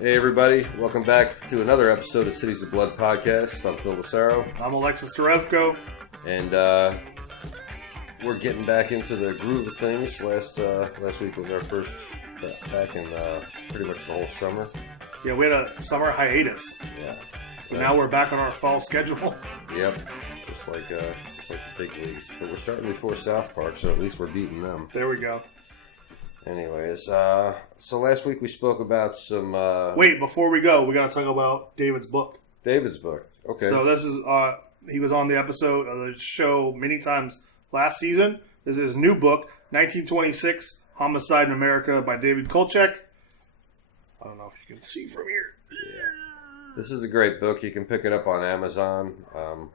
Hey everybody, welcome back to another episode of Cities of Blood podcast. I'm Phil DeSaro. I'm Alexis Terevko. And we're getting back into the groove of things. Last week was our first back in pretty much the whole summer. Yeah, we had a summer hiatus. Yeah. But now we're back on our fall schedule. Yep. Just like the big leagues. But we're starting before South Park, so at least we're beating them. There we go. Anyways, so last week we spoke about some... Wait, before we go, we got to talk about David's book. David's book. Okay. So this is... he was on the episode of the show many times last season. This is his new book, 1926, Homicide in America by David Kolchak. I don't know if you can see from here. Yeah. This is a great book. You can pick it up on Amazon.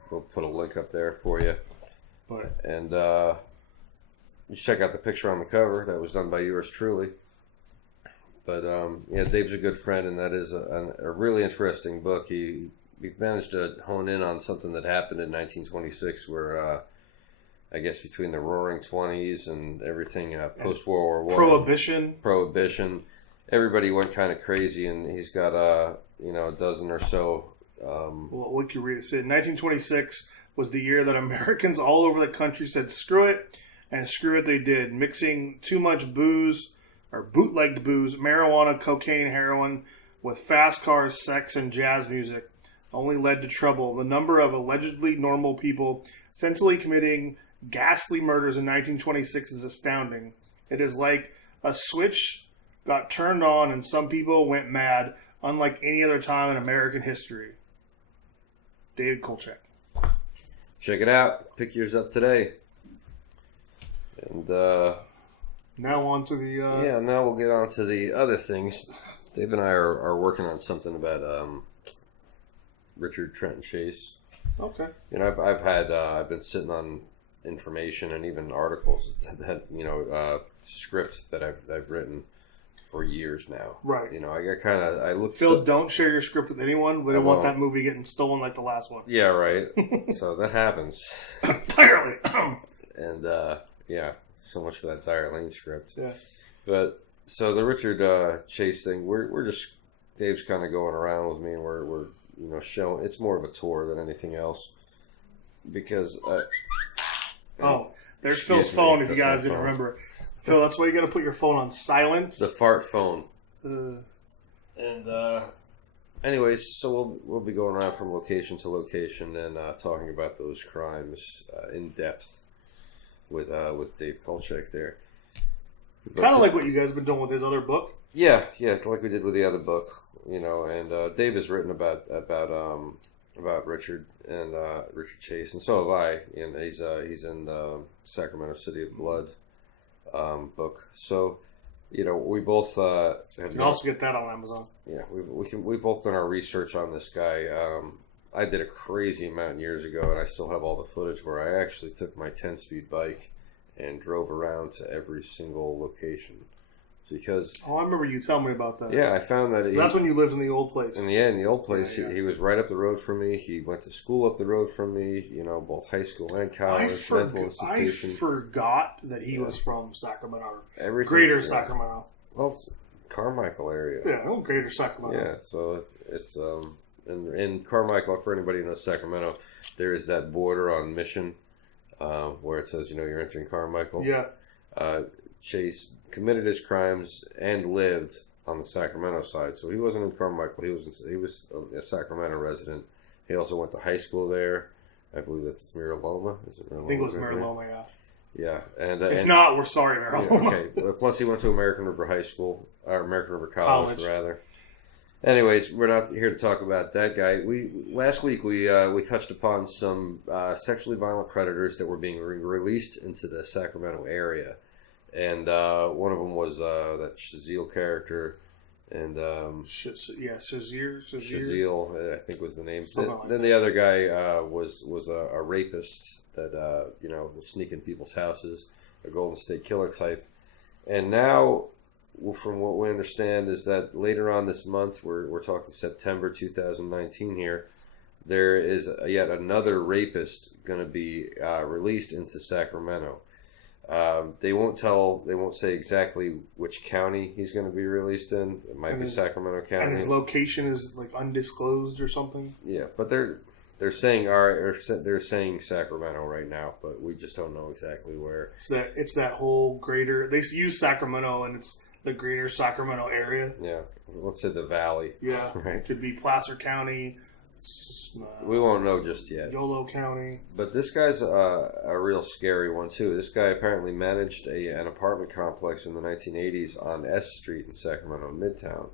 We'll put a link up there for you. And you check out the picture on the cover. That was done by yours truly. But yeah, Dave's a good friend, and that is a really interesting book. He managed to hone in on something that happened in 1926 where, I guess between the Roaring Twenties and everything post-World War I. Prohibition. Everybody went kind of crazy, and he's got a dozen or so. Well, we can read it. So 1926 was the year that Americans all over the country said screw it, and screw it they did. Mixing too much booze, or bootlegged booze, marijuana, cocaine, heroin, with fast cars, sex, and jazz music only led to trouble. The number of allegedly normal people essentially committing ghastly murders in 1926 is astounding. It is like a switch got turned on and some people went mad, unlike any other time in American history. David Kolchak. Check it out. Pick yours up today. And now on to the... now we'll get on to the other things. Dave and I are working on something about Richard Trenton Chase. Okay. I've been sitting on information and even articles that script that I've written for years now. Right. I look. Phil, don't share your script with anyone. We don't want that movie getting stolen like the last one. Yeah, right. So that happens entirely. And yeah, so much for that Dyer Lane script. Yeah. But so the Richard Chase thing, we're just Dave's kind of going around with me, and we're showing. It's more of a tour than anything else because. There's Phil's phone. If you guys didn't remember, Phil, that's why you got to put your phone on silent. The fart phone. Anyways, so we'll be going around from location to location and talking about those crimes in depth with Dave Kolchak there. Kind of like what you guys have been doing with his other book. Yeah, like we did with the other book, and Dave has written about Richard and Richard Chase, and so have I. And he's in the Sacramento City of Blood book. So, we both have. You can also get that on Amazon. Yeah, we've both done our research on this guy. I did a crazy amount years ago, and I still have all the footage where I actually took my 10-speed bike and drove around to every single location. Because I remember you telling me about that. Yeah, I found that that's when you lived in the old place. In the old place, yeah. He was right up the road from me. He went to school up the road from me. Both high school and college, mental institution. I forgot that he was from Sacramento, Greater Sacramento. Well, it's Carmichael area. Yeah, Greater Sacramento. Yeah, so it's in Carmichael. For anybody who knows Sacramento, there is that border on Mission where it says you're entering Carmichael. Yeah. Chase committed his crimes and lived on the Sacramento side, so he wasn't in Carmichael. He was a Sacramento resident. He also went to high school there. I believe that's Mira Loma. Is it Mira Loma? I think it was Mira Loma. Yeah. Yeah, and if not, we're sorry, Mira Loma. Okay. Plus, he went to American River High School, or American River College, rather. Anyways, we're not here to talk about that guy. Last week we touched upon some sexually violent predators that were being released into the Sacramento area. And one of them was that Shazil character, and Shazil, I think was the name. Then the other guy was a rapist that would sneak in people's houses, a Golden State Killer type. And now, from what we understand, is that later on this month, we're talking September 2019 here. There is yet another rapist going to be released into Sacramento. They won't say exactly which county he's going to be released in. It might be Sacramento County. And his location is like undisclosed or something. Yeah, but they're saying Sacramento right now, but we just don't know exactly where. It's that whole greater. They use Sacramento, and it's the greater Sacramento area. Yeah, let's say the valley. Yeah, right. It could be Placer County. We won't know just yet. Yolo County. But this guy's a real scary one too. This guy apparently managed an apartment complex in the 1980s on S Street in Sacramento, Midtown,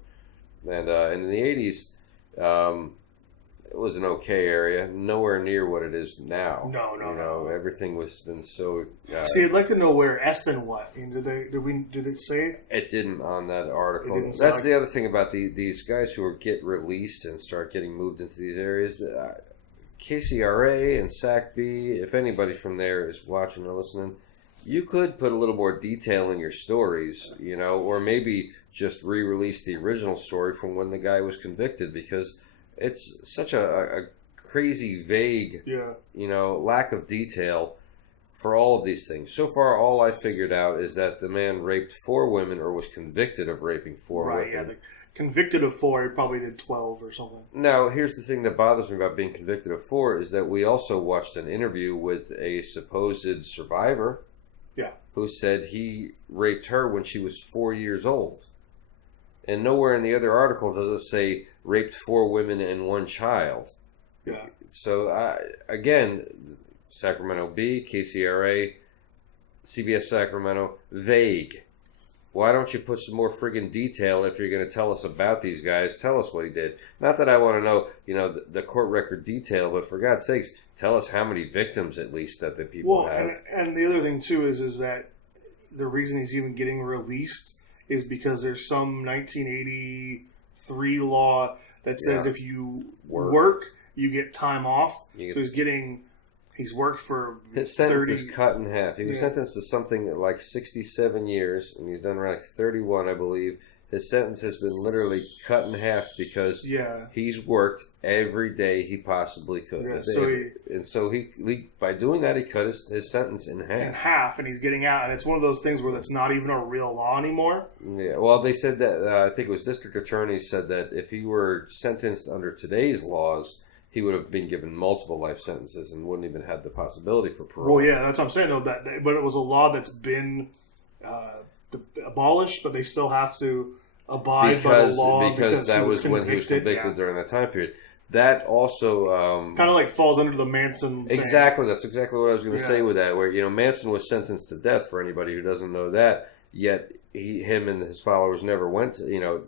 and in the 80s. It was an okay area, nowhere near what it is now. No. Everything was been so. See, I'd like to know where S and what. Did they say it? It didn't on that article. That's the other thing about these guys who get released and start getting moved into these areas. KCRA and SACB. If anybody from there is watching or listening, you could put a little more detail in your stories, or maybe just re-release the original story from when the guy was convicted, because it's such a crazy, vague, lack of detail for all of these things. So far, all I figured out is that the man raped 4 women or was convicted of raping 4 women. Right, yeah. Convicted of 4, he probably did 12 or something. Now, here's the thing that bothers me about being convicted of 4 is that we also watched an interview with a supposed survivor who said he raped her when she was 4 years old. And nowhere in the other article does it say raped 4 women and 1 child. Yeah. So, again, Sacramento B, KCRA, CBS Sacramento, vague. Why don't you put some more friggin' detail if you're going to tell us about these guys? Tell us what he did. Not that I want to know, the court record detail, but for God's sakes, tell us how many victims at least that the people have. And the other thing, too, is that the reason he's even getting released is because there's some 1983 law that says if you work, you get time off. He's worked for his sentence is cut in half. He was sentenced to something like 67 years, and he's done like 31, I believe. His sentence has been literally cut in half because he's worked every day he possibly could. Yeah, so he by doing that, he cut his sentence in half. And he's getting out. And it's one of those things where that's not even a real law anymore. Yeah, well, they said that, I think it was district attorneys said that if he were sentenced under today's laws, he would have been given multiple life sentences and wouldn't even have the possibility for parole. Well, yeah, that's what I'm saying, though. But it was a law that's been abolished, but they still have to abide by the law because that was when he was convicted during that time period. That also kind of like falls under the Manson thing. Exactly. That's exactly what I was going to say with that. Where Manson was sentenced to death, for anybody who doesn't know that. Yet him and his followers never went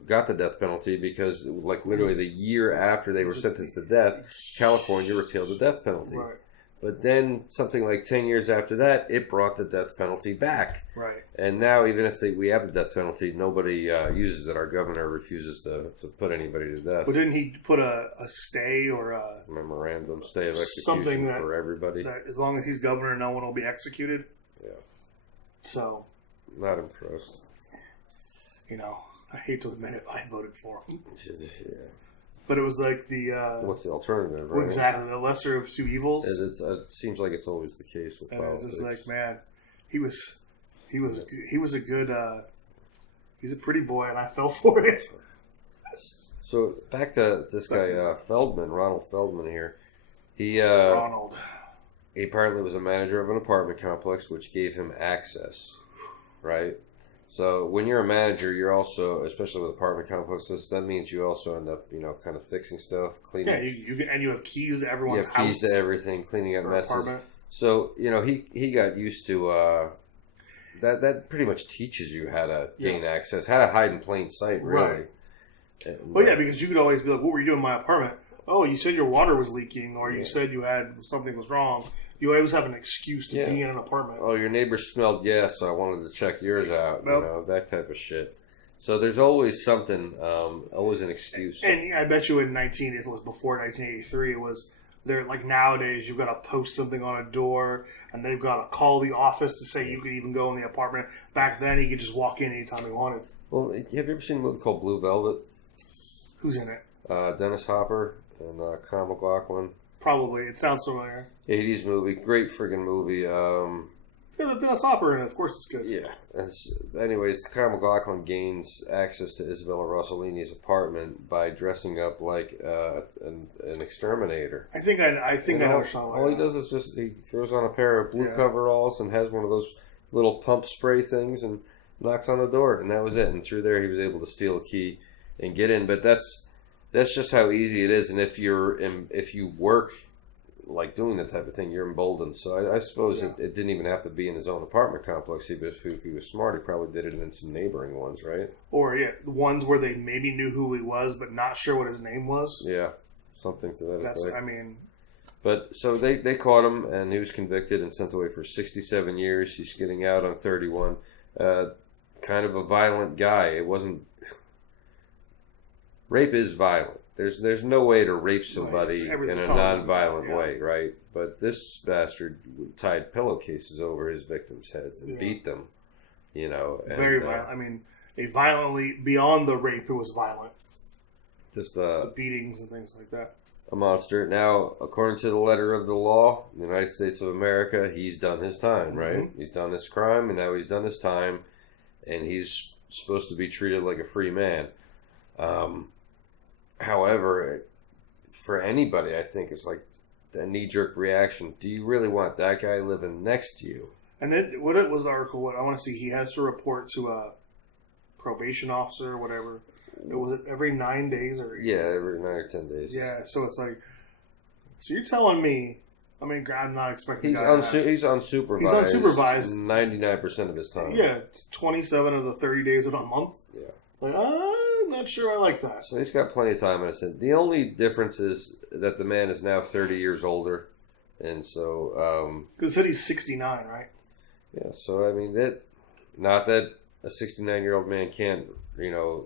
got the death penalty because like literally the year after they were sentenced to death, California repealed the death penalty. Right. But then something like 10 years after that, it brought the death penalty back. Right. And now even if we have the death penalty, nobody uses it. Our governor refuses to put anybody to death. But didn't he put a stay or a memorandum, stay of execution for everybody? That as long as he's governor, no one will be executed? Yeah. So. Not impressed. I hate to admit it, but I voted for him. Yeah. But it was like the... what's the alternative, right? Exactly, the lesser of 2 evils. It seems like it's always the case with politics. It's just like, man, he was a good... he's a pretty boy, and I fell for it. So, back to this guy, Ronald Feldmeier here. He apparently was a manager of an apartment complex, which gave him access, right? So when you're a manager, you're also, especially with apartment complexes, that means you also end up, kind of fixing stuff, cleaning. Yeah, and you have keys to everyone's house. You have keys to everything, cleaning up messes. Apartment. So he got used to that. Pretty much teaches you how to gain access, how to hide in plain sight, really. Right. Well, yeah, because you could always be like, "What were you doing in my apartment?" Oh, you said your water was leaking, or you said you had something was wrong. You always have an excuse to be in an apartment. Oh, your neighbor smelled gas, so I wanted to check yours out. Nope. That type of shit. So there's always something, always an excuse. And I bet you if it was before 1983, it was there. Like nowadays, you've got to post something on a door, and they've got to call the office to say you could even go in the apartment. Back then, you could just walk in anytime you wanted. Well, have you ever seen a movie called Blue Velvet? Who's in it? Dennis Hopper and Kyle MacLachlan. Probably. It sounds familiar. 80s movie. Great friggin' movie. It's got a Dennis Hopper in it. Of course it's good. Yeah. Anyways, Kyle MacLachlan gains access to Isabella Rossellini's apartment by dressing up like an exterminator. I think I know what you're talking about. All he does is just he throws on a pair of blue coveralls and has one of those little pump spray things and knocks on the door, and that was it. And through there, he was able to steal a key and get in. But that's just how easy it is. And if you work like doing that type of thing, you're emboldened. So I suppose it didn't even have to be in his own apartment complex. If he was smart, he probably did it in some neighboring ones, right? Or ones where they maybe knew who he was, but not sure what his name was. Yeah, something to that effect. I mean. But so they caught him, and he was convicted and sent away for 67 years. He's getting out on 31. Kind of a violent guy. It wasn't. Rape is violent. There's no way to rape somebody in a non-violent way, right? But this bastard tied pillowcases over his victims' heads and beat them, you know. And, very violent. I mean, beyond the rape, it was violent. Just the beatings and things like that. A monster. Now, according to the letter of the law, the United States of America, he's done his time, right? Mm-hmm. He's done this crime, and now he's done his time, and he's supposed to be treated like a free man. However, for anybody, I think it's like a knee-jerk reaction. Do you really want that guy living next to you? And then, what was the article? What I want to see, he has to report to a probation officer or whatever. Was it every 9 days? Every 9 or 10 days. Yeah, so it's like... So you're telling me... I mean, I'm not expecting... He's unsupervised. He's unsupervised 99% of his time. Yeah, 27 of the 30 days of a month. Yeah. Like, I'm not sure I like that. So he's got plenty of time in his head. The only difference is that the man is now 30 years older. And so... Because it said he's 69, right? Yeah, so I mean, not that a 69-year-old man can't,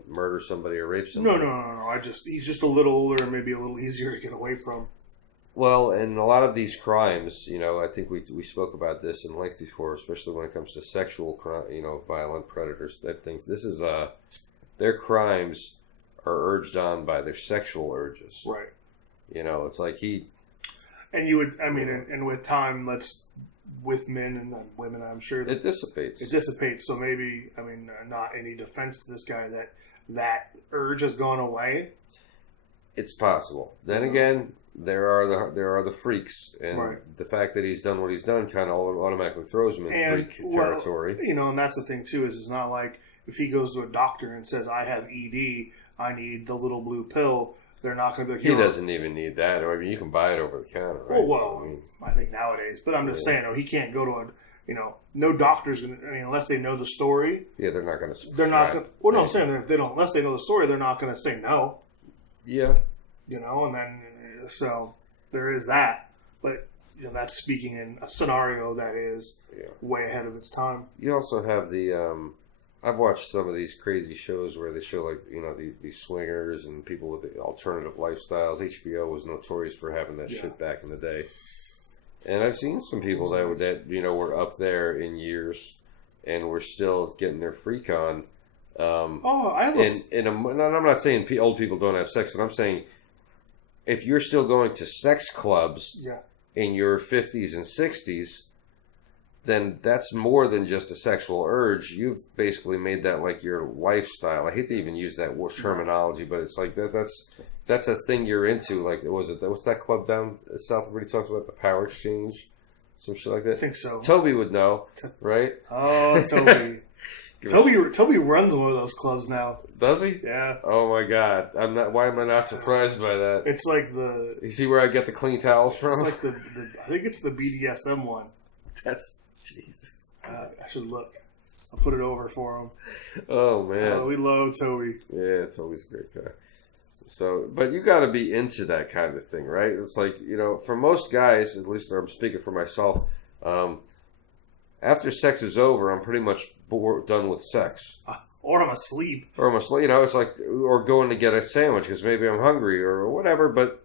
murder somebody or rape somebody. No. He's just a little older and maybe a little easier to get away from. Well, and a lot of these crimes, I think we spoke about this in length before, especially when it comes to sexual crime, violent predators, that things. This is their crimes are urged on by their sexual urges. Right. It's like he. And you would, and with time, with men and women, I'm sure it dissipates. So maybe, not any defense to this guy that urge has gone away. It's possible. Then again, there are the freaks, and the fact that he's done what he's done kind of automatically throws him in freak territory. And that's the thing too, is it's not like if he goes to a doctor and says, "I have ED, I need the little blue pill." They're not going to be like, he doesn't even need that. You can buy it over the counter, right? Well, I think nowadays. But I'm just saying, he can't go to no doctor's going to, unless they know the story. Yeah, they're not going to. They're not going to. Well, no, I'm saying if they don't, unless they know the story, they're not going to say no. Yeah. And then, so there is that. But, that's speaking in a scenario that is way ahead of its time. You also have the, I've watched some of these crazy shows where they show these swingers and people with the alternative lifestyles. HBO was notorious for having that shit back in the day, and I've seen some people that were up there in years and were still getting their freak on. And I'm not saying old people don't have sex, but I'm saying if you're still going to sex clubs in your 50s and 60s. Then that's more than just a sexual urge. You've basically made that like your lifestyle. I hate to even use that terminology, but it's like that's a thing you're into. Like, what's that club down south where he talks about the power exchange? Some shit like that? I think so. Toby would know, right? Oh, Toby. Toby runs one of those clubs now. Does he? Yeah. Oh my God! Why am I not surprised by that? It's like the... You see where I get the clean towels from? It's like I think it's the BDSM one. That's... Jesus. I should look. I'll put it over for him. Oh, man. We love Toby. Yeah, Toby's a great guy. So, but you got to be into that kind of thing, right? It's like, for most guys, at least I'm speaking for myself, after sex is over, I'm pretty much done with sex. Or I'm asleep. It's like, or going to get a sandwich because maybe I'm hungry or whatever, but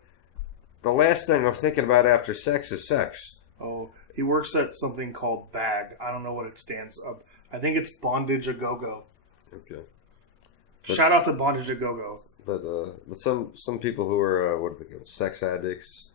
the last thing I'm thinking about after sex is sex. Oh, he works at something called BAG. I don't know what it stands for. I think it's Bondage A Go-Go. Okay. Shout out to Bondage A Go-Go. But some people who are, what do they call, sex addicts.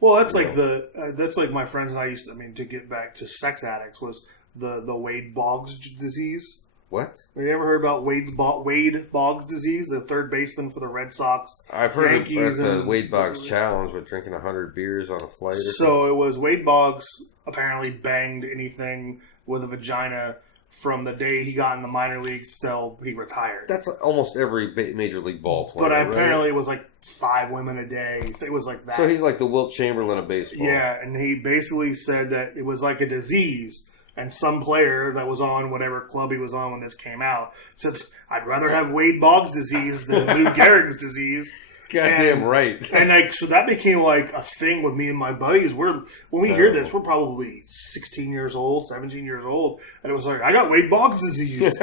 Well, that's like that's like my friends and I used to. I mean, to get back to sex addicts was the Wade Boggs disease. What? Have you ever heard about Wade Boggs disease, the third baseman for the Red Sox? I've heard of the Wade Boggs challenge with drinking 100 beers on a flight. So it was Wade Boggs apparently banged anything with a vagina from the day he got in the minor leagues till he retired. That's almost every major league ball player. But apparently it was like 5 women a day. It was like that. So he's like the Wilt Chamberlain of baseball. Yeah, and he basically said that it was like a disease. And some player that was on whatever club he was on when this came out said, I'd rather have Wade Boggs' disease than Lou Gehrig's disease. Goddamn right. And like, so that became like a thing with me and my buddies. When we hear this, we're probably 16 years old, 17 years old. And it was like, I got Wade Boggs' disease.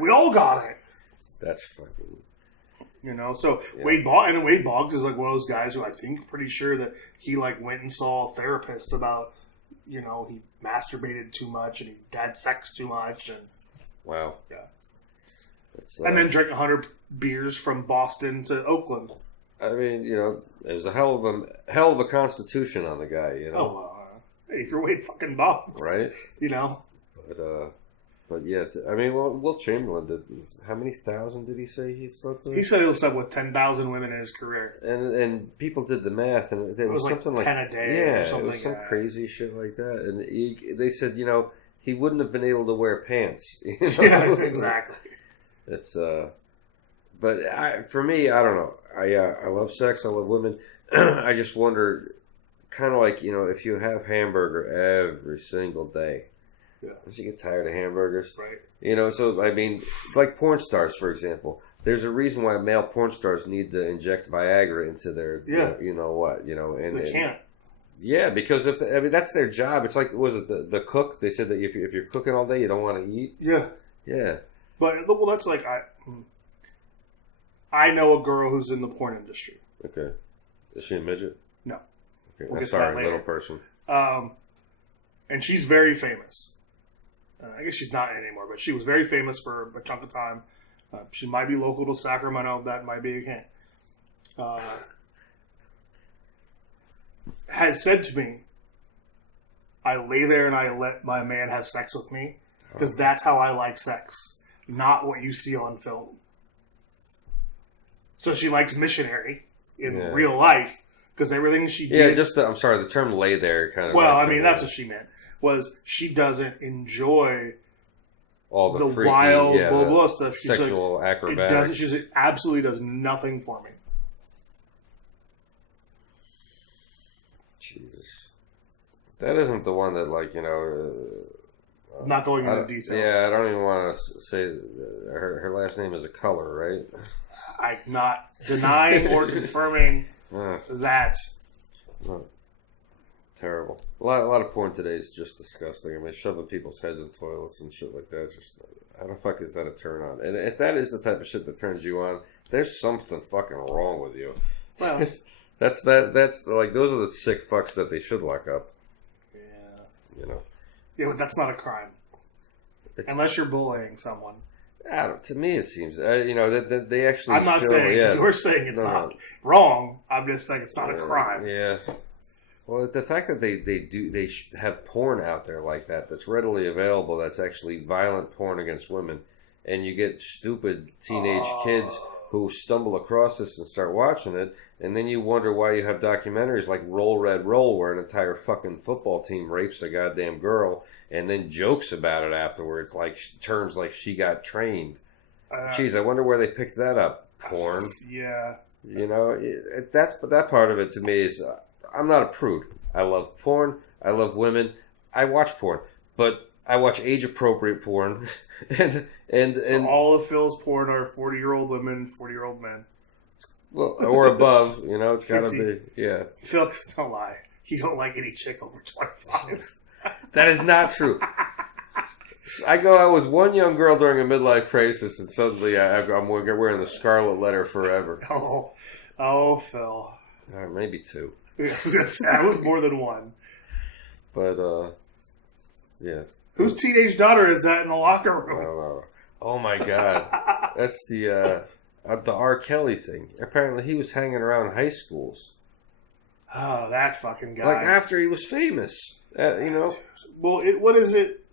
We all got it. That's fucking... You know, so yeah. Wade Boggs is like one of those guys who I think pretty sure that he like went and saw a therapist about, you know, he masturbated too much and he had sex too much. And wow. Yeah. And then drank 100 beers from Boston to Oakland. I mean, you know, it was a hell of a constitution on the guy, you know. Oh, well, hey, if you're Wade fucking Boggs. Right. You know. But yeah, I mean, well, Wilt Chamberlain did. How many thousand did he say he slept with? He said he slept with 10,000 women in his career. And people did the math, and it was something like 10 a day. Yeah, or something. It was some crazy shit like that. And they said, you know, he wouldn't have been able to wear pants. You know? Yeah, exactly. It's but for me, I don't know. I love sex. I love women. I just wonder, kind of like, you know, if you have hamburger every single day. Yeah. Don't you get tired of hamburgers? Right. You know, so, I mean, like porn stars, for example. There's a reason why male porn stars need to inject Viagra into their, you know what, you know. And they can't. Yeah, because that's their job. It's like, was it the cook? They said that if you're cooking all day, you don't want to eat. Yeah. Yeah. But, well, that's like, I know a girl who's in the porn industry. Okay. Is she a midget? No. Okay. I'm sorry, little person. And she's very famous. I guess she's not anymore, but she was very famous for a chunk of time. She might be local to Sacramento. That might be a hint. Has said to me, I lay there and I let my man have sex with me because that's how I like sex, not what you see on film. So she likes missionary in real life because everything she did... Yeah, I'm sorry, the term lay there kind of... Well, I mean, that's what she meant. Was she doesn't enjoy all the freaky, wild blah blah stuff. She's sexual like, acrobatics. It absolutely does nothing for me. Jesus, that isn't the one that, like, you know. Not going into details. Yeah, I don't even want to say her last name is a color, right? I'm not denying or confirming that. Terrible. A lot of porn today is just disgusting. I mean, shoving people's heads in toilets and shit like that. It's just, how the fuck is that a turn on? And if that is the type of shit that turns you on, there's something fucking wrong with you. Well, that's like, those are the sick fucks that they should lock up. Yeah. You know. Yeah, but that's not a crime. Unless you're bullying someone. To me, it seems, you know, that they actually. I'm not saying you're saying it's not wrong. I'm just saying it's not a crime. Yeah. Well, the fact that they have porn out there like that's readily available, that's actually violent porn against women, and you get stupid teenage kids who stumble across this and start watching it, and then you wonder why you have documentaries like Roll Red Roll, where an entire fucking football team rapes a goddamn girl and then jokes about it afterwards, like terms like she got trained. Jeez, I wonder where they picked that up. Porn. Yeah. You know, that part of it to me is... I'm not a prude. I love porn. I love women. I watch porn, but I watch age-appropriate porn, and all of Phil's porn are 40-year-old women, 40-year-old men. Well, or above. You know, it's got to be. Yeah. Phil, don't lie. You don't like any chick over 25. That is not true. I go out with one young girl during a midlife crisis, and suddenly I'm wearing the scarlet letter forever. Oh, Phil. Maybe two. That was more than one. But, yeah. Whose teenage daughter is that in the locker room? I don't know. Oh, my God. That's the R. Kelly thing. Apparently, he was hanging around high schools. Oh, that fucking guy. Like after he was famous, you know. Well, what is it?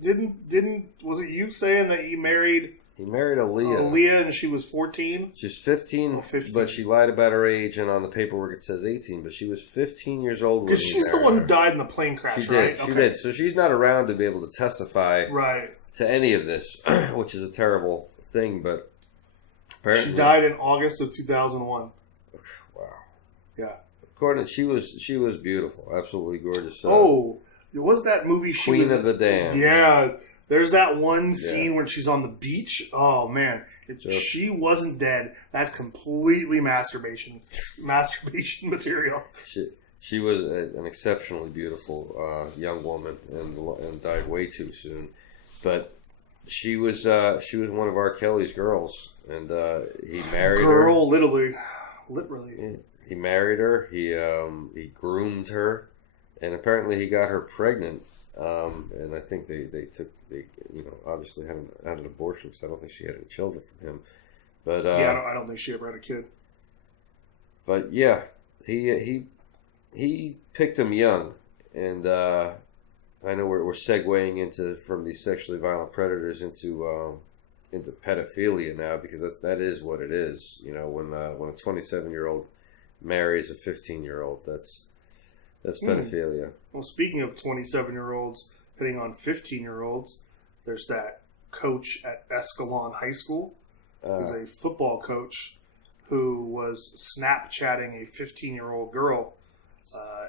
Didn't was it you saying that he married? He married Aaliyah. Aaliyah, and she was 14? She's 15, 15, but she lied about her age, and on the paperwork it says 18, but she was 15 years old. Because she's the one who died in the plane crash, she right? Did. She did. So she's not around to be able to testify to any of this, which is a terrible thing, but apparently... She died in August of 2001. Wow. Yeah. According to, she was beautiful. Absolutely gorgeous. Was that movie Queen of the Damned. Yeah. There's that one scene when she's on the beach. Oh, man. If she wasn't dead, that's completely masturbation material. She was an exceptionally beautiful young woman and died way too soon. But she was one of R. Kelly's girls, and he married her. Literally. Yeah, he married her. He groomed her, and apparently he got her pregnant. And I think they obviously had an abortion, because I don't think she had any children from him. But I don't think she ever had a kid. But yeah, he picked him young, and I know we're segueing from these sexually violent predators into pedophilia now, because that is what it is. You know, when a 27-year-old marries a 15-year-old, that's pedophilia. Well, speaking of 27-year-olds hitting on 15-year-olds, there's that coach at Escalon High School. He's a football coach who was Snapchatting a 15-year-old girl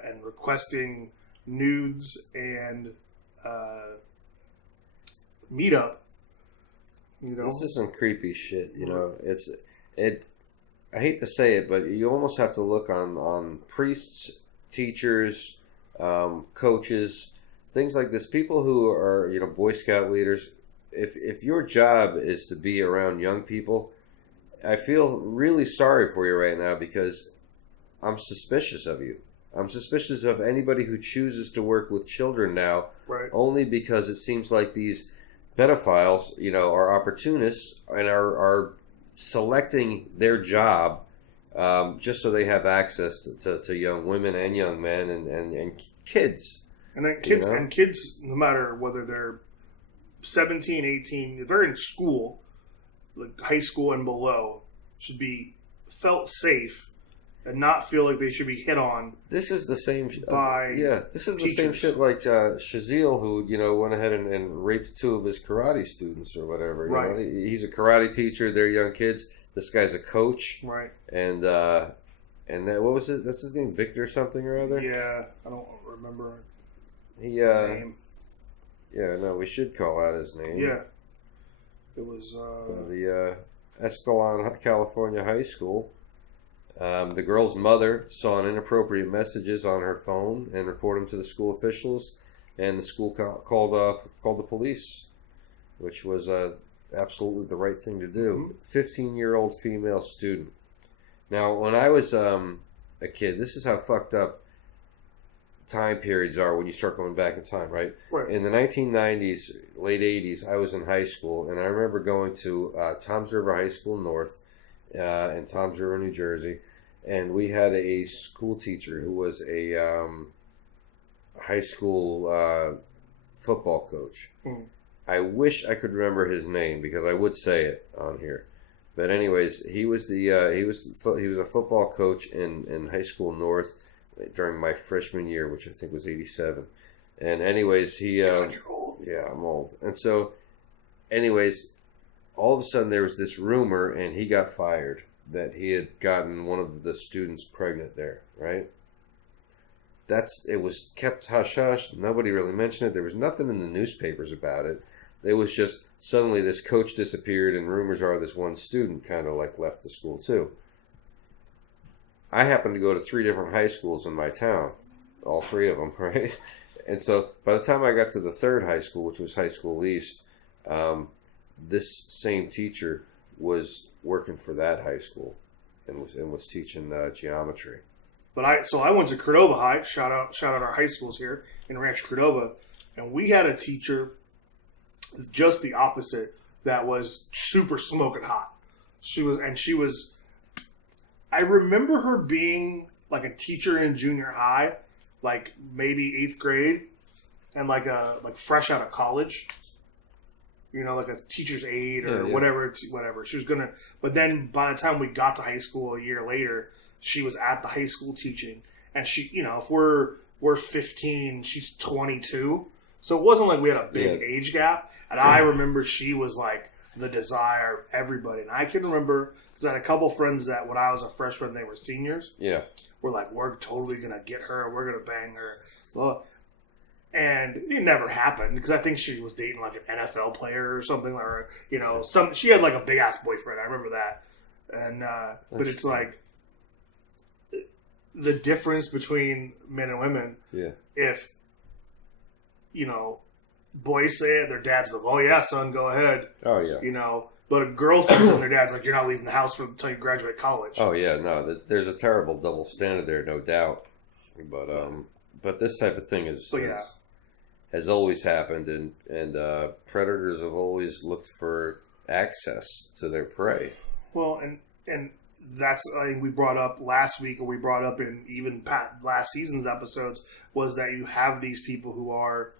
and requesting nudes and meetup. You know, this is some creepy shit. You know, I hate to say it, but you almost have to look on priests, teachers, coaches, things like this. People who are, Boy Scout leaders. If your job is to be around young people, I feel really sorry for you right now, because I'm suspicious of you. I'm suspicious of anybody who chooses to work with children now, only because it seems like these pedophiles, are opportunists and are selecting their job just so they have access to young women and young men and kids. And then kids, no matter whether they're 17, 18, if they're in school, like high school and below, should be felt safe and not feel like they should be hit on. This is the same by this is teachers. The same shit like Shazil, who went ahead and raped 2 of his karate students or whatever. Right. He's a karate teacher. They're young kids. This guy's a coach. Right. And that, what was it? That's his name, Victor something or other? Yeah, I don't remember his name. Yeah, no, we should call out his name. Yeah. It was the Escalon, California High School. The girl's mother saw an inappropriate messages on her phone and reported them to the school officials, and the school called the police, which was absolutely the right thing to do. 15-year-old female student. Now, when I was a kid, this is how fucked up time periods are when you start going back in time, right? In the 1990s, late 80s, I was in high school, and I remember going to Toms River High School North in Toms River, New Jersey, and we had a school teacher who was a high school football coach. I wish I could remember his name, because I would say it on here. But anyways, he was a football coach in high school North during my freshman year, which I think was 87. And anyways, God, you're old. Yeah, I'm old. And so, anyways, all of a sudden there was this rumor, and he got fired, that he had gotten one of the students pregnant there, right? It was kept hush-hush. Nobody really mentioned it. There was nothing in the newspapers about it. It was just suddenly this coach disappeared, and rumors are this one student kind of like left the school too. I happened to go to 3 different high schools in my town, all 3 of them, right? And so by the time I got to the 3rd high school, which was High School East, this same teacher was working for that high school and was teaching geometry. But I went to Cordova High. Shout out our high schools here in Rancho Cordova, and we had a teacher just the opposite, that was super smoking hot. She was. I remember her being like a teacher in junior high, like maybe 8th grade, and like fresh out of college. You know, like a teacher's aide or whatever. She was gonna, but then by the time we got to high school a year later, she was at the high school teaching, and she, you know, if we're 15, she's 22, so it wasn't like we had a big age gap. And I remember she was like the desire of everybody, and I can remember because I had a couple friends that when I was a freshman, they were seniors. Yeah, we're like, we're totally gonna get her, we're gonna bang her. Well, and it never happened because I think she was dating like an NFL player or something, or you know, she had like a big ass boyfriend. I remember that, and but it's like the difference between men and women. Yeah, if you know, boys say it, their dads go, "Oh yeah, son, go ahead." Oh yeah, you know. But a girl says it, and their dad's like, "You're not leaving the house until you graduate college." Oh yeah, no, there's a terrible double standard there, no doubt. But this type of thing has always happened, and predators have always looked for access to their prey. Well, and that's, I think we brought up last week, or we brought up in even last season's episodes, was that you have these people who are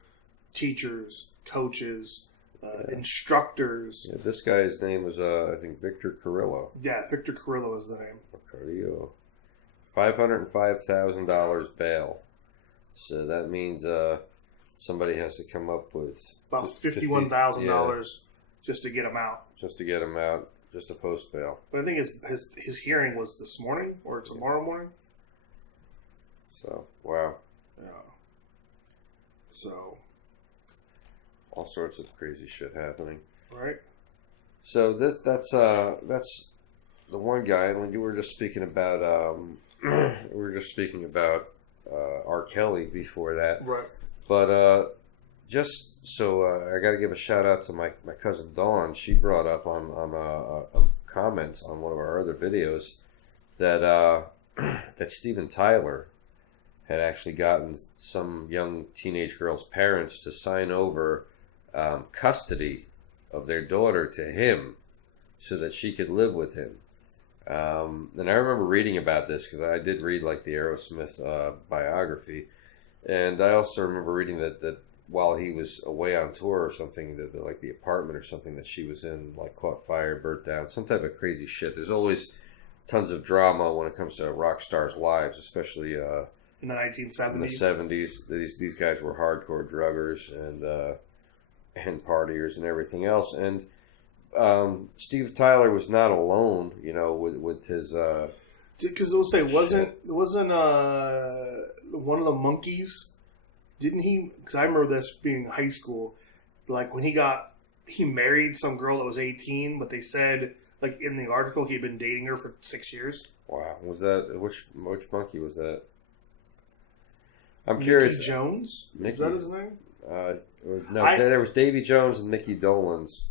teachers, coaches, instructors. Yeah, this guy's name was, I think, Victor Carrillo. Yeah, Victor Carrillo is the name. Carrillo. $505,000 bail. So that means somebody has to come up with about $51,000 just to get him out. Just to post bail. But I think his hearing was this morning or tomorrow morning. So wow. Yeah. So all sorts of crazy shit happening. Right. So that's the one guy. When you were just speaking about R. Kelly before that. Right. But just so I got to give a shout out to my cousin Dawn. She brought up on a comment on one of our other videos that that Steven Tyler had actually gotten some young teenage girl's parents to sign over custody of their daughter to him so that she could live with him. And I remember reading about this because I did read like the Aerosmith biography. And I also remember reading that while he was away on tour or something, that like the apartment or something that she was in like caught fire, burnt down, some type of crazy shit. There's always tons of drama when it comes to rock stars' lives, especially in the 1970s. In the 70s, these guys were hardcore druggers and partiers and everything else. And Steve Tyler was not alone, you know, with his. Because we'll say wasn't one of the monkeys, didn't he? Because I remember this being in high school, like when he married some girl that was 18, but they said like in the article he'd been dating her for 6 years. Wow, was that which monkey was that? I'm curious. Mickey Jones, is that his name? No, there was Davy Jones and Mickey Dolenz.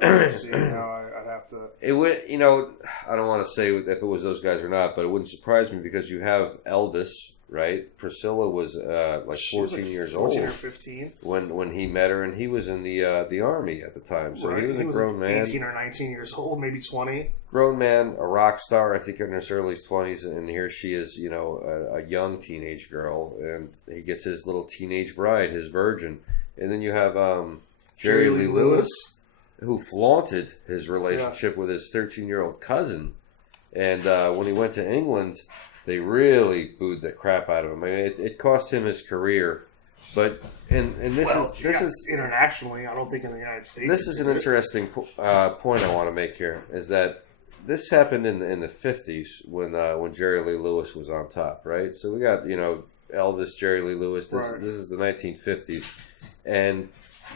See, now I'd have to. It would, you know, I don't want to say if it was those guys or not, but it wouldn't surprise me because you have Elvis, right? Priscilla was like 14 years old, 14 or 15 when he met her, and he was in the army at the time, so right. He was a grown man, 18 or 19 years old, maybe 20. Grown man, a rock star, I think in his early 20s, and here she is, you know, a young teenage girl, and he gets his little teenage bride, his virgin, and then you have Jerry Lee Lewis, who flaunted his relationship with his 13-year-old cousin. And when he went to England, they really booed the crap out of him. I mean, it cost him his career. But and this is internationally, I don't think in the United States. This is an interesting point I want to make here, is that this happened in the 50s when Jerry Lee Lewis was on top, right? So we got, you know, Elvis, Jerry Lee Lewis. This is the 1950s. And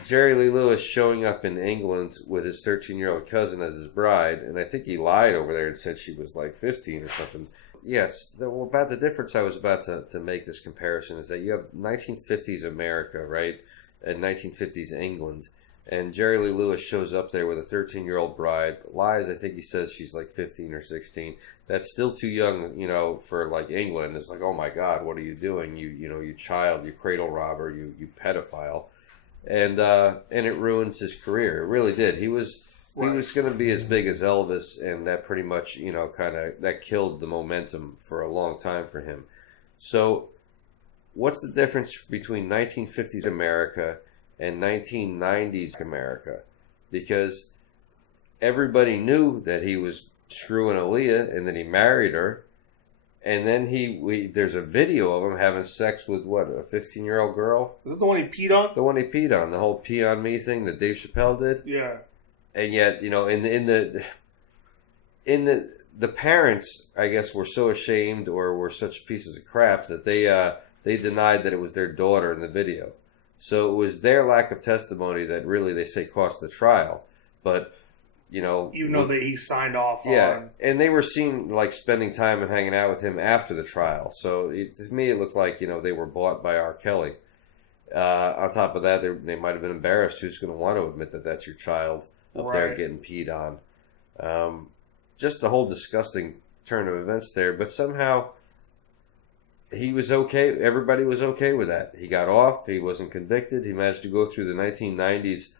Jerry Lee Lewis showing up in England with his 13-year-old cousin as his bride, and I think he lied over there and said she was like 15 or something. Yes, well, about the difference I was about to make this comparison is that you have 1950s America, right, and 1950s England, and Jerry Lee Lewis shows up there with a 13-year-old bride, lies, I think he says she's like 15 or 16. That's still too young, you know, for like England. It's like, oh my God, what are you doing? You child, you cradle robber, you pedophile. And it ruins his career. It really did. He was He was going to be as big as Elvis, and that pretty much, that killed the momentum for a long time for him. So, what's the difference between 1950s America and 1990s America? Because everybody knew that he was screwing Aaliyah and that he married her. And then there's a video of him having sex with, a 15-year-old girl? Is it the one he peed on? The one he peed on, the whole pee on me thing that Dave Chappelle did? Yeah. And yet, in the parents, I guess, were so ashamed or were such pieces of crap that they denied that it was their daughter in the video. So it was their lack of testimony that really, they say, cost the trial. But, even though he signed off on. And they were seen, spending time and hanging out with him after the trial. So to me, it looks like, they were bought by R. Kelly. On top of that, they might have been embarrassed. Who's going to want to admit that that's your child up there getting peed on? Just a whole disgusting turn of events there. But somehow, he was okay. Everybody was okay with that. He got off. He wasn't convicted. He managed to go through the 1990s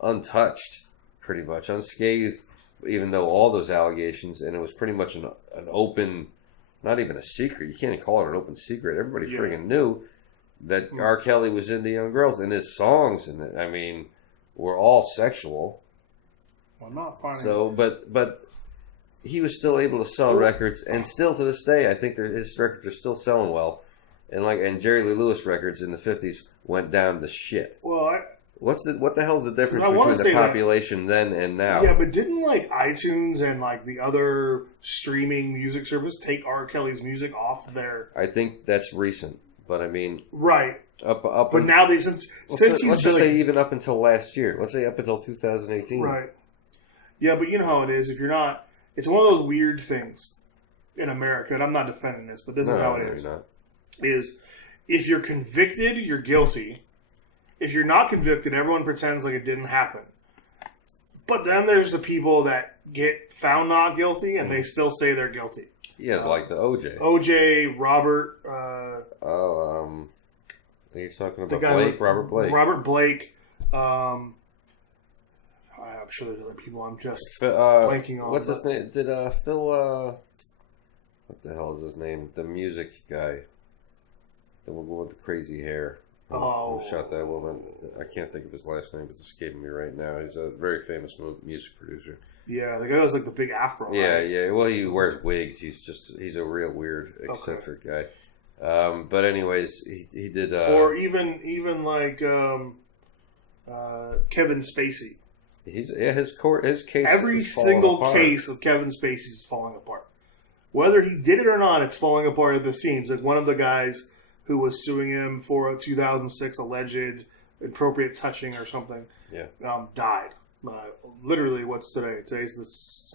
untouched. Pretty much unscathed, even though all those allegations, and it was pretty much an open, not even a secret. You can't even call it an open secret. Everybody friggin' knew that R. Kelly was into young girls, and his songs, were all sexual. Well, not funny. So, but he was still able to sell records, and still to this day, I think his records are still selling well. And Jerry Lee Lewis records in the 50s went down to shit. Well, what the hell's the difference between the population then and now? Yeah, but didn't iTunes and the other streaming music service take R. Kelly's music off there? I think that's recent, but I mean, right up. But now since let's just say even up until last year. Let's say up until 2018. Right. Yeah, but you know how it is. If you're not, it's one of those weird things in America, and I'm not defending this, but this is how it is. Is if you're convicted, you're guilty. If you're not convicted, everyone pretends like it didn't happen. But then there's the people that get found not guilty, and they still say they're guilty. Yeah, like the OJ. OJ, Robert. You're talking about Blake, Robert Blake. Robert Blake. I'm sure there's other people. I'm just blanking on. What's his name? Did Phil? What the hell is his name? The music guy. The one with the crazy hair. Who shot that woman? I can't think of his last name. It's escaping me right now. He's a very famous music producer. Yeah, the guy has the big afro. Yeah, right? yeah. Well, he wears wigs. He's a real weird, eccentric guy. But anyways, he did. Or even Kevin Spacey. His case. Every single case of Kevin Spacey is falling apart. Whether he did it or not, it's falling apart at the seams. One of the guys who was suing him for a 2006 alleged inappropriate touching or something, died. Literally, what's today? Today's the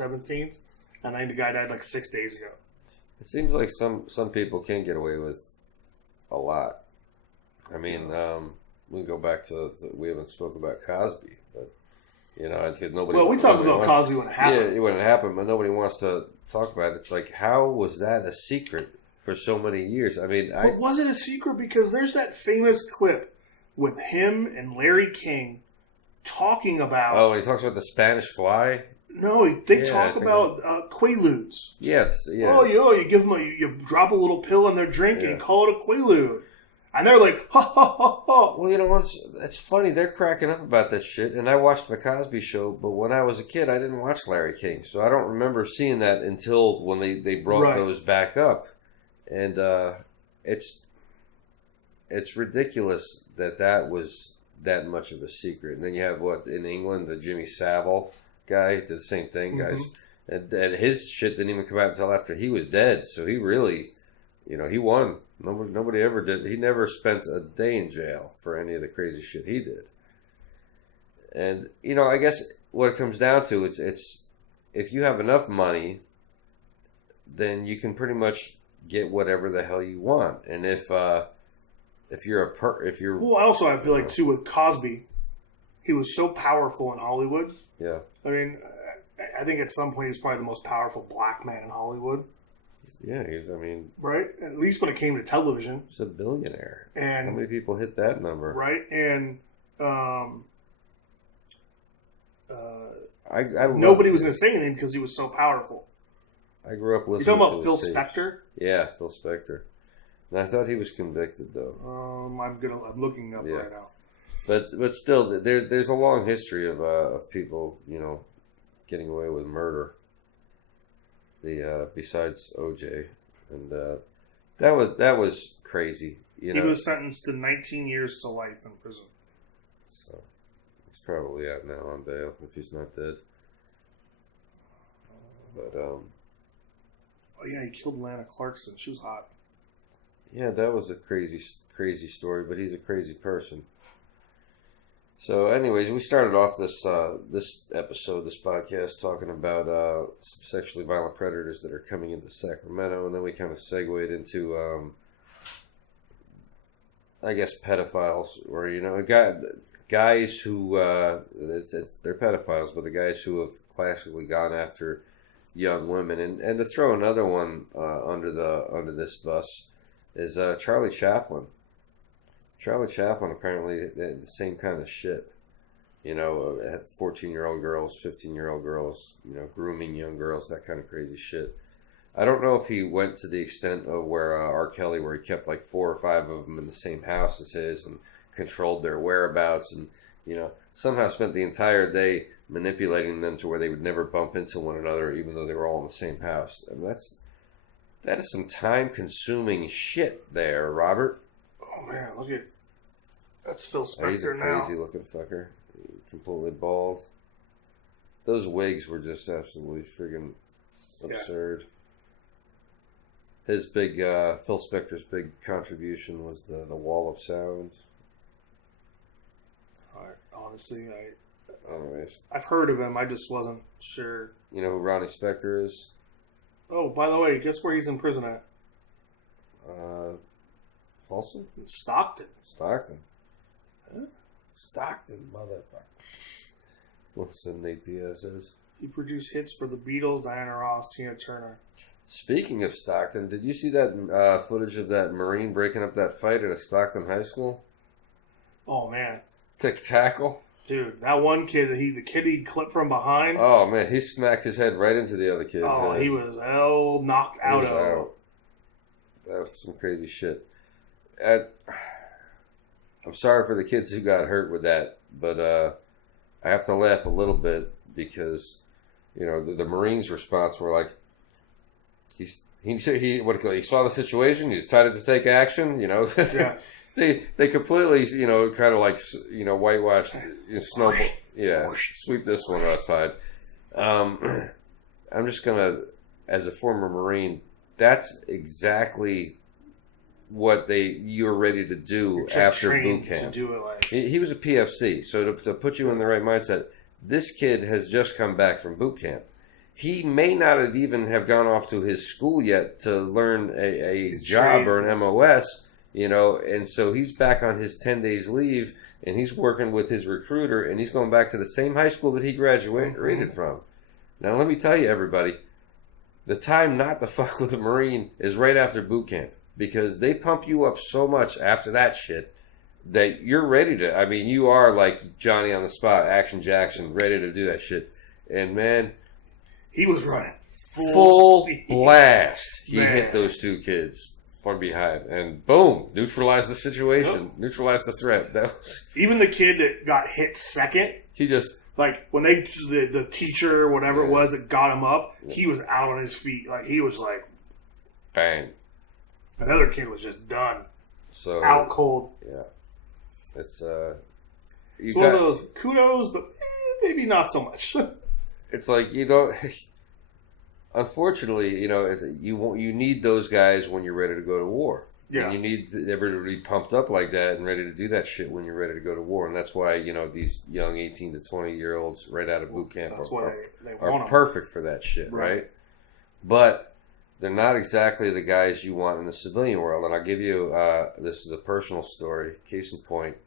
17th, and I think the guy died 6 days ago. It seems like some people can get away with a lot. I mean, we can go back to we haven't spoken about Cosby, but because nobody. Well, we talked about Cosby when it happened. Yeah, when it happened, but nobody wants to talk about it. It's like, how was that a secret for so many years? I mean, but was it a secret? Because there's that famous clip with him and Larry King talking about. Oh, he talks about the Spanish Fly. No, they talk about Quaaludes. Yes, yeah. Oh, you give them you drop a little pill in their drink and call it a Quaalude, and they're like, ha ha ha ha. Well, it's funny. They're cracking up about that shit, and I watched the Cosby Show, but when I was a kid, I didn't watch Larry King, so I don't remember seeing that until when they brought those back up. And it's ridiculous that was that much of a secret. And then you have in England, the Jimmy Savile guy did the same thing, guys. And his shit didn't even come out until after he was dead. So he really, he won. Nobody ever did. He never spent a day in jail for any of the crazy shit he did. And I guess what it comes down to it's if you have enough money, then you can pretty much get whatever the hell you want. And if you're well, also I feel like too with Cosby, he was so powerful in Hollywood. Yeah, I mean, I think at some point he was probably the most powerful black man in Hollywood. Yeah, he was. I mean, right. At least when it came to television, he's a billionaire. And how many people hit that number? Right, and nobody was going to say anything because he was so powerful. I grew up listening. You're talking to about Phil his tapes. Spector? Yeah, Phil Spector. And I thought he was convicted though. I'm looking up right now. But still, there's a long history of people, getting away with murder. Besides OJ, and that was crazy. He was sentenced to 19 years to life in prison. So he's probably out now on bail if he's not dead. But oh yeah, he killed Lana Clarkson. She was hot. Yeah, that was a crazy story, but he's a crazy person. So, anyways, we started off this podcast, talking about sexually violent predators that are coming into Sacramento, and then we kind of segued into, I guess, pedophiles, or guys who they're pedophiles, but the guys who have classically gone after young women, and to throw another one under this bus is Charlie Chaplin. Charlie Chaplin apparently the same kind of shit. 14-year-old girls, 15-year-old girls, grooming young girls, that kind of crazy shit. I don't know if he went to the extent of where R. Kelly, where he kept like 4 or 5 of them in the same house as his and controlled their whereabouts and, somehow spent the entire day manipulating them to where they would never bump into one another, even though they were all in the same house. I mean, that is some time-consuming shit there, Robert. Oh man, look at that's Phil Spector now. He's a crazy-looking fucker, completely bald. Those wigs were just absolutely friggin' absurd. His big Phil Spector's big contribution was the wall of sound. Honestly, Anyways, I've heard of him. I just wasn't sure. You know who Ronnie Spector is? Oh, by the way, guess where he's in prison at? Folsom? Stockton. Stockton. Huh? Stockton, motherfucker. What's the Nate Diaz is? He produced hits for the Beatles, Diana Ross, Tina Turner. Speaking of Stockton, did you see that footage of that Marine breaking up that fight at a Stockton high school? Oh, man. Tackle? Dude, that one kid, the kid he clipped from behind. Oh, man, he smacked his head right into the other kid's head. He was knocked out of. That was some crazy shit. I'm sorry for the kids who got hurt with that, but I have to laugh a little bit because, the Marines' response were like, he saw the situation, he decided to take action, Yeah. They completely, kind of like, whitewashed, snowball. Yeah, sweep this one aside. I'm just going to, as a former Marine, that's exactly what you were ready to do after boot camp. To do it like... He was a PFC, so to put you in the right mindset, this kid has just come back from boot camp. He may not have even have gone off to his school yet to learn a job or an MOS, and so he's back on his 10 days leave, and he's working with his recruiter, and he's going back to the same high school that he graduated from. Now, let me tell you, everybody, the time not to fuck with a Marine is right after boot camp, because they pump you up so much after that shit that you're ready to, you are like Johnny on the spot, Action Jackson, ready to do that shit. And man, he was running full blast. He hit those 2 kids from behind, and boom, neutralized the situation, neutralized the threat. That was even the kid that got hit second. He just like when the teacher or whatever it was that got him up, he was out on his feet. Like he was like bang. And the other kid was just done. So out cold. Yeah, it's it's one of those kudos, but maybe not so much. It's like unfortunately, you need those guys when you're ready to go to war. Yeah. And you need everybody pumped up like that and ready to do that shit when you're ready to go to war. And that's why, these young 18 to 20-year-olds right out of boot camp are perfect for that shit, right? But they're not exactly the guys you want in the civilian world. And I'll give you, this is a personal story, case in point.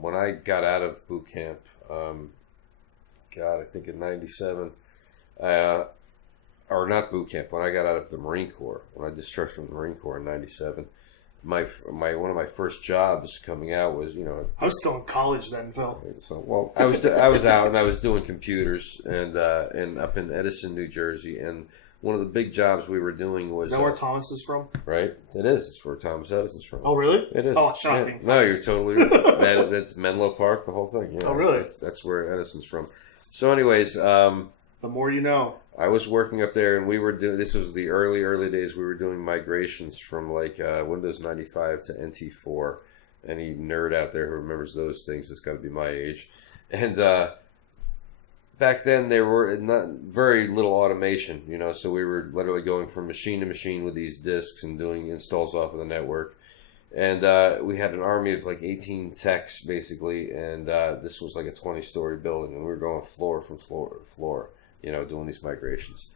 When I got out of boot camp, I think in 97, or not boot camp, when I got out of the Marine Corps, when I discharged from the Marine Corps in 97, my one of my first jobs coming out was, I was still in college then, Phil. So, well, I was out and I was doing computers and up in Edison, New Jersey, and one of the big jobs we were doing was... Is that where Thomas is from? Right. It is. It's where Thomas Edison's from. Oh, really? It is. Oh, shocking. Yeah. No, you're totally... that's Menlo Park, the whole thing. Yeah. Oh, really? That's where Edison's from. So anyways... the more you know. I was working up there, and we were doing... This was the early days. We were doing migrations from, Windows 95 to NT4. Any nerd out there who remembers those things, it's got to be my age. And... back then, there were not very little automation, so we were literally going from machine to machine with these disks and doing installs off of the network. And we had an army of 18 techs, basically, and this was like a 20-story building, and we were going floor from floor to floor, doing these migrations.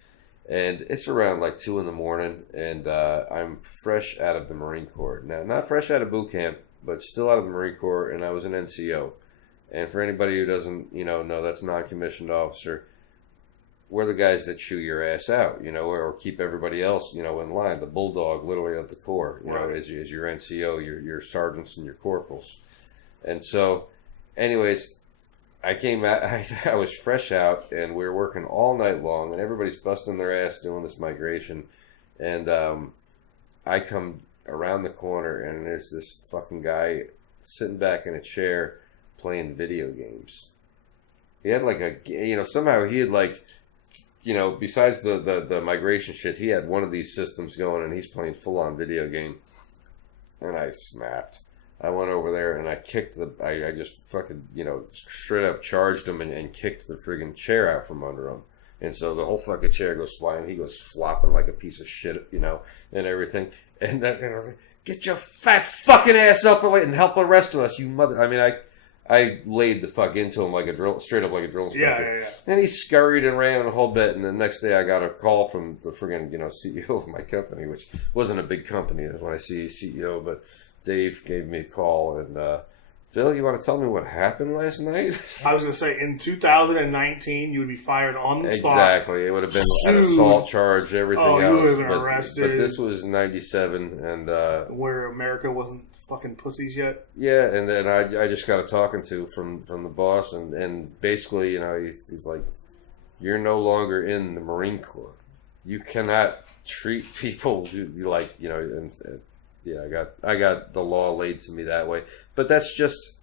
And it's around 2 in the morning, and I'm fresh out of the Marine Corps. Now, not fresh out of boot camp, but still out of the Marine Corps, and I was an NCO. And for anybody who doesn't, know that's non-commissioned officer, we're the guys that chew your ass out, or keep everybody else, in line. The bulldog, literally of the Corps, right. as your NCO, your sergeants and your corporals. And so, anyways, I came out, I was fresh out, and we were working all night long, and everybody's busting their ass doing this migration. And I come around the corner, and there's this fucking guy sitting back in a chair playing video games. He had somehow he had besides the migration shit, he had one of these systems going, and he's playing full on video game. And I snapped. I went over there and I kicked I just fucking, straight up charged him and kicked the friggin' chair out from under him. And so the whole fucking chair goes flying. He goes flopping like a piece of shit, and everything. And then I was like, get your fat fucking ass up and help the rest of us, you mother. I mean, I laid the fuck into him straight up like a drill instructor. Yeah. And he scurried and ran the whole bit. And the next day I got a call from the friggin', CEO of my company, which wasn't a big company when I see CEO, but Dave gave me a call and, Phil, you want to tell me what happened last night? I was going to say, in 2019, you would be fired on the spot. Exactly. It would have been an assault charge, everything else. You would have been arrested. But this was 97. And where America wasn't fucking pussies yet. Yeah, and then I just got a talking to from the boss, and basically, he's like, you're no longer in the Marine Corps. You cannot treat people like, and yeah, I got the law laid to me that way. But that's just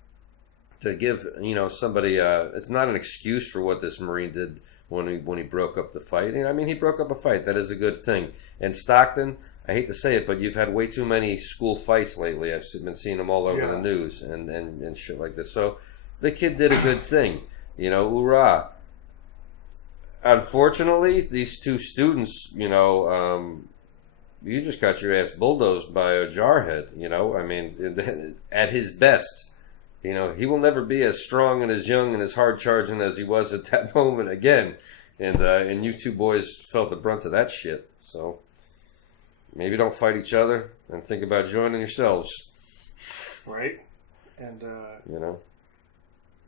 to give, somebody, it's not an excuse for what this Marine did when he broke up the fight. And I mean, he broke up a fight. That is a good thing. And Stockton, I hate to say it, but you've had way too many school fights lately. I've been seeing them all over the news and shit like this. So the kid did a good thing, hoorah. Unfortunately, these two students, you just got your ass bulldozed by a jarhead, I mean, at his best. He will never be as strong and as young and as hard charging as he was at that moment again. And you two boys felt the brunt of that shit. So maybe don't fight each other and think about joining yourselves. Right. And,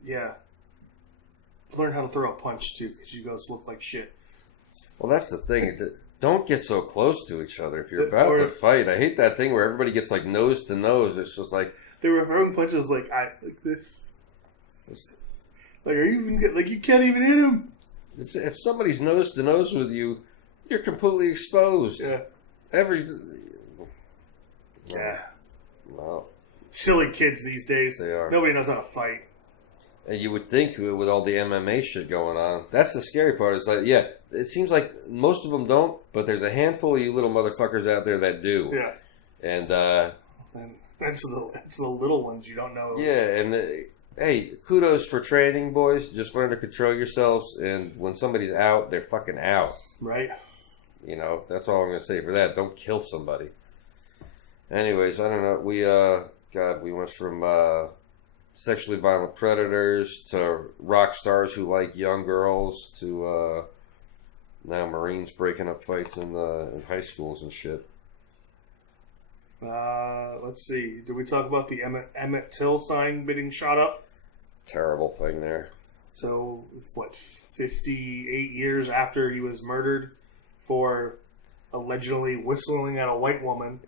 yeah. Learn how to throw a punch, too, because you guys look like shit. Well, that's the thing. Don't get so close to each other if you're about to fight. I hate that thing where everybody gets nose to nose. It's just like they were throwing punches like this. Are you even you can't even hit him. If somebody's nose to nose with you, you're completely exposed. Yeah. Yeah. Wow. Silly kids these days. They are. Nobody knows how to fight. And you would think with all the MMA shit going on, that's the scary part. Is it seems like most of them don't, but there's a handful of you little motherfuckers out there that do. Yeah. And that's the little ones you don't know. Yeah, and hey, kudos for training, boys. Just learn to control yourselves, and when somebody's out, they're fucking out. Right. That's all I'm gonna say for that. Don't kill somebody. Anyways, I don't know. We went from sexually violent predators to rock stars who like young girls to now Marines breaking up fights in high schools and shit. Let's see. Did we talk about the Emmett Till sign getting shot up? Terrible thing there. So, 58 years after he was murdered for allegedly whistling at a white woman,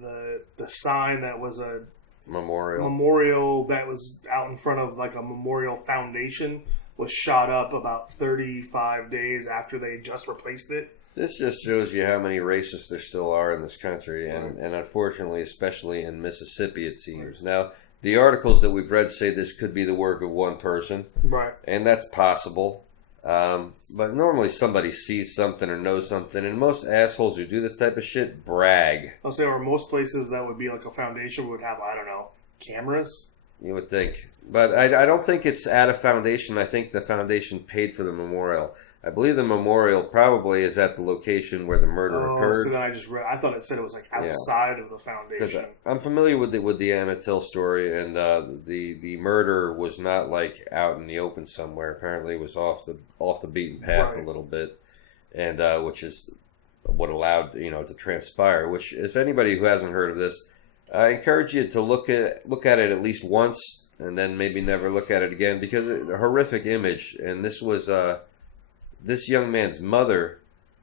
the sign that was a memorial that was out in front of like a memorial foundation was shot up about 35 days after they just replaced it. This just shows you how many racists there still are in this country, and unfortunately, especially in Mississippi, it seems. Now, the articles that we've read say this could be the work of one person, right? And that's possible. But normally somebody sees something or knows something, and most assholes who do this type of shit brag. I'll say, or most places that would be like a foundation would have, I don't know, cameras. You would think. But I don't think it's at a foundation. I think the foundation paid for the memorial. I believe the memorial probably is at the location where the murder occurred. So then I thought it said it was like outside of the foundation. Because I'm familiar with the Emmett Till story, and the murder was not like out in the open somewhere. Apparently, it was off the beaten path a little bit, and which is what allowed to transpire. Which, if anybody who hasn't heard of this, I encourage you to look at it at least once, and then maybe never look at it again, because it's a horrific image. And this was this young man's mother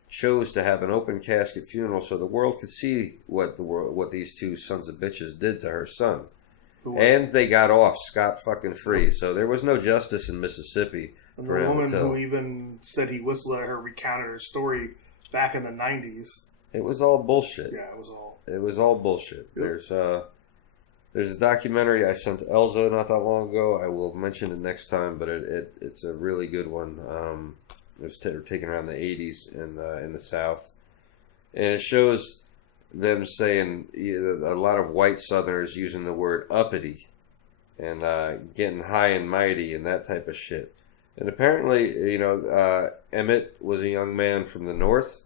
chose to have an open casket funeral so the world could see what these two sons of bitches did to her son. And they got off scot-fucking-free. So there was no justice in Mississippi and for the woman Emmett Till. who even said he whistled at her recounted her story back in the 90s. It was all bullshit. Yeah, it was all bullshit. Yep. There's a documentary I sent to Elza not that long ago. I will mention it next time, but it's a really good one. It was taken around the 80s in the South. And it shows them saying, a lot of white Southerners using the word uppity and getting high and mighty and that type of shit. And apparently, Emmett was a young man from the North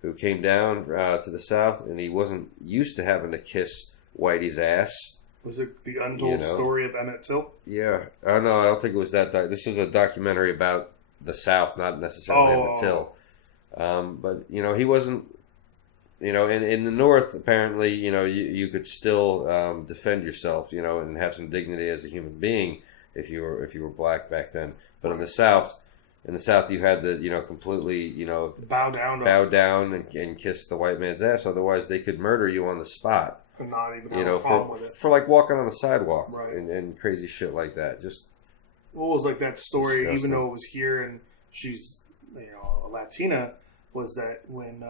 who came down to the South, and he wasn't used to having to kiss Whitey's ass. Was it the untold story of Emmett Till? Yeah. Oh, no, I don't think it was that. This is a documentary about the South, not necessarily Emmett Till. But, he wasn't, in the North, apparently, you could still defend yourself, and have some dignity as a human being if you were black back then. But in the South, you had to, completely, bow down and kiss the white man's ass. Otherwise, they could murder you on the spot. And not even have a problem with it. For like walking on the sidewalk, right. and crazy shit like that. Just what was like that story, disgusting. Even though it was here and she's a Latina, was that when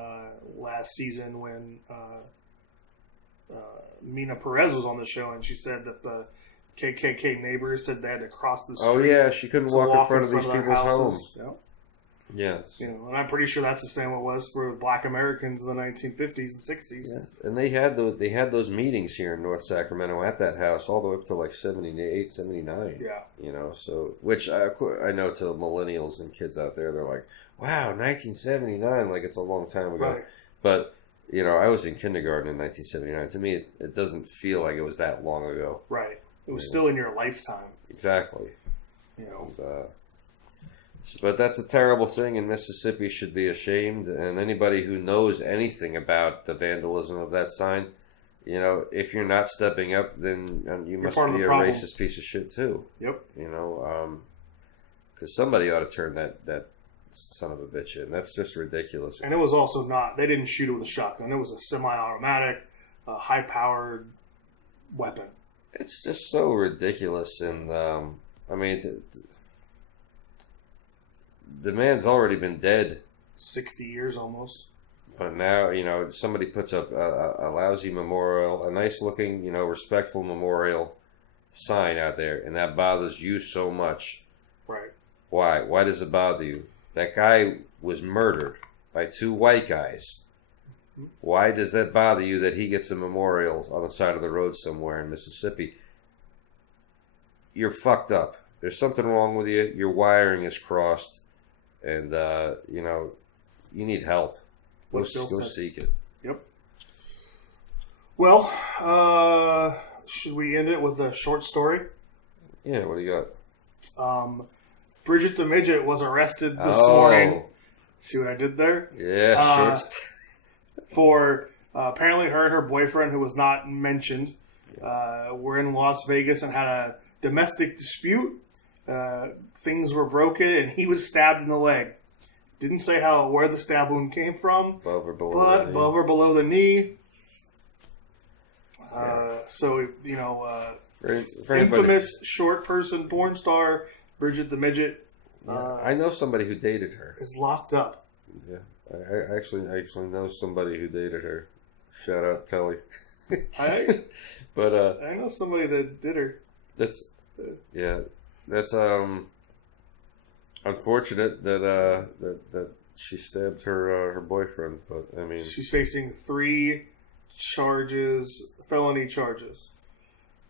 last season when Mina Perez was on the show and she said that the KKK neighbors said they had to cross the street. Oh yeah, she couldn't walk in front of these people's homes. Yep. Yes. And I'm pretty sure that's the same it was for Black Americans in the 1950s and 60s. Yeah. And they had those meetings here in North Sacramento at that house all the way up to like 78, 79. Yeah. So which I know to millennials and kids out there, they're like, wow, 1979, like it's a long time ago. Right. But, I was in kindergarten in 1979. To me, it doesn't feel like it was that long ago. Right. It was still in your lifetime. Exactly. But that's a terrible thing, and Mississippi should be ashamed. And anybody who knows anything about the vandalism of that sign, if you're not stepping up, then you must be a racist piece of shit too. Yep. Because somebody ought to turn that son of a bitch in. That's just ridiculous. And it was also they didn't shoot it with a shotgun. It was a semi-automatic, high-powered weapon. It's just so ridiculous, and the man's already been dead 60 years almost. But now, somebody puts up a lousy memorial, a nice looking, respectful memorial sign out there, and that bothers you so much. Right. Why? Why does it bother you? That guy was murdered by two white guys. Why does that bother you that he gets a memorial on the side of the road somewhere in Mississippi? You're fucked up. There's something wrong with you. Your wiring is crossed. And, you need help. Go seek it. Yep. Well, should we end it with a short story? Yeah, what do you got? Bridget the Midget was arrested this morning. See what I did there? Yeah, short for apparently her and her boyfriend, who was not mentioned, were in Las Vegas and had a domestic dispute. Things were broken, and he was stabbed in the leg. Didn't say where the stab wound came from, above or below but above or below the knee. So, for anybody, infamous short person porn star Bridget the Midget. I know somebody who dated her. Is locked up. Yeah, I actually know somebody who dated her. Shout out Telly. I But know somebody that did her. That's unfortunate that she stabbed her boyfriend. But I mean, she's facing 3 felony charges.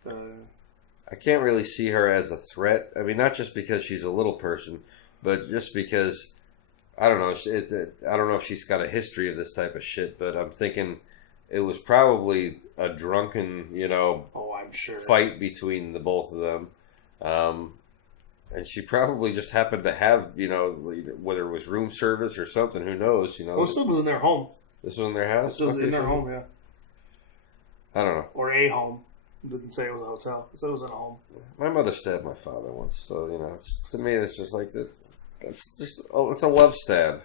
I can't really see her as a threat. I mean, not just because she's a little person, but just because I don't know. I don't know if she's got a history of this type of shit. But I'm thinking it was probably a drunken, I'm sure, fight between the both of them. And she probably just happened to have, whether it was room service or something. Who knows? Most of them was in their home. This was in their house. This was in their home, yeah. I don't know. Or a home. Didn't say it was a hotel. It said it was in a home. My mother stabbed my father once, so to me, it's just like that. It's a love stab.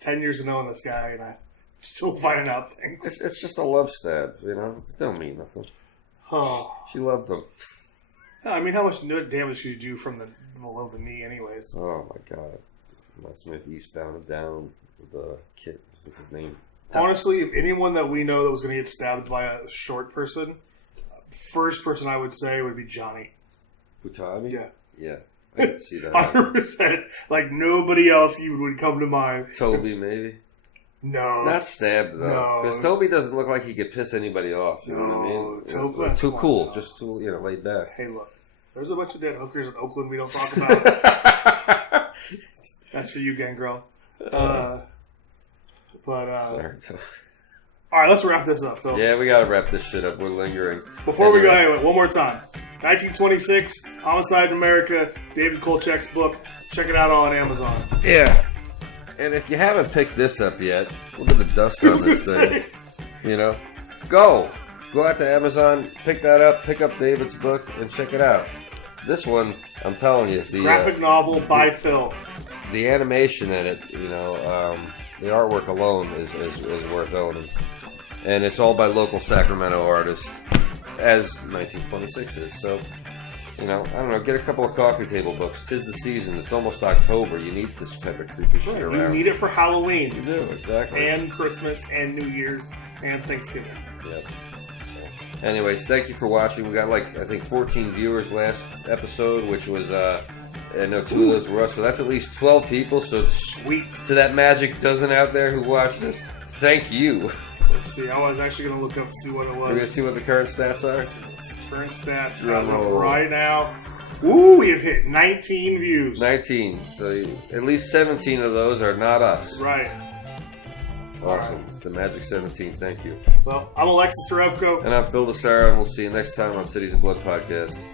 10 years of knowing this guy, and I'm still finding out things. It's just a love stab, It don't mean nothing. Oh. She loved him. I mean, how much damage could you do from below the knee, anyways? Oh my God! Must have been eastbound and down. The kid, what's his name? Honestly, if anyone that we know that was going to get stabbed by a short person, first person I would say would be Johnny. Butani? Yeah. I can see that. 100%. Like, nobody else even would come to mind. Toby, maybe? No. Not stabbed, though. Because Toby doesn't look like he could piss anybody off. You know what I mean? Toby. Too cool. Just too, laid back. Hey, look. There's a bunch of dead hookers in Oakland we don't talk about. That's for you, Gangrel. Sorry. All right, let's wrap this up. So, yeah, we got to wrap this shit up. We're lingering. Before we go, anyway, one more time. 1926, Homicide in America, David Kolchak's book. Check it out on Amazon. Yeah. And if you haven't picked this up yet, look at the dust on this thing. Go out to Amazon, pick that up, pick up David's book, and check it out. This one, I'm telling you, the graphic novel by Phil. The animation in it, the artwork alone is worth owning. And it's all by local Sacramento artists, as 1926 is. So, I don't know, get a couple of coffee table books. 'Tis the season. It's almost October. You need this type of creepy shit around. You need it for Halloween. You do, exactly. And Christmas and New Year's and Thanksgiving. Yep. So, anyways, thank you for watching. We got, I think 14 viewers last episode, which was, I know 2 of those were us. So that's at least 12 people. So sweet. To that magic dozen out there who watched this, thank you. Let's see. I was actually going to look up and see what it was. We're going to see what the current stats are? Current stats as of right now. Ooh, we have hit 19 views. 19. So at least 17 of those are not us. Right. Awesome. Right. The Magic 17. Thank you. Well, I'm Alexis Derevko. And I'm Phil DeSara, and we'll see you next time on Cities of Blood Podcast.